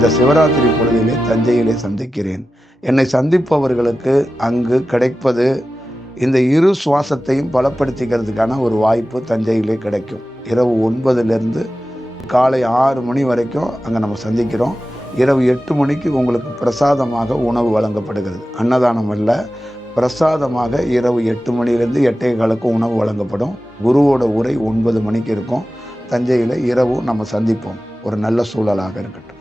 இந்த சிவராத்திரி பொழுதிலே தஞ்சையிலே சந்திக்கிறேன். என்னை சந்திப்பவர்களுக்கு அங்கு கிடைப்பது இந்த இரு சுவாசத்தையும் பலப்படுத்திக்கிறதுக்கான ஒரு வாய்ப்பு தஞ்சையிலே கிடைக்கும். இரவு 9லிருந்து காலை 6 மணி வரைக்கும் அங்கே நம்ம சந்திக்கிறோம். இரவு 8 மணிக்கு உங்களுக்கு பிரசாதமாக உணவு வழங்கப்படுகிறது. அன்னதானம் அல்ல, பிரசாதமாக இரவு 8 மணிலேருந்து 8:15க்கு உணவு வழங்கப்படும். குருவோட உரை 9 மணிக்கு இருக்கும். தஞ்சையில் இரவு நம்ம சந்திப்போம். ஒரு நல்ல சூழலாக இருக்கட்டும்.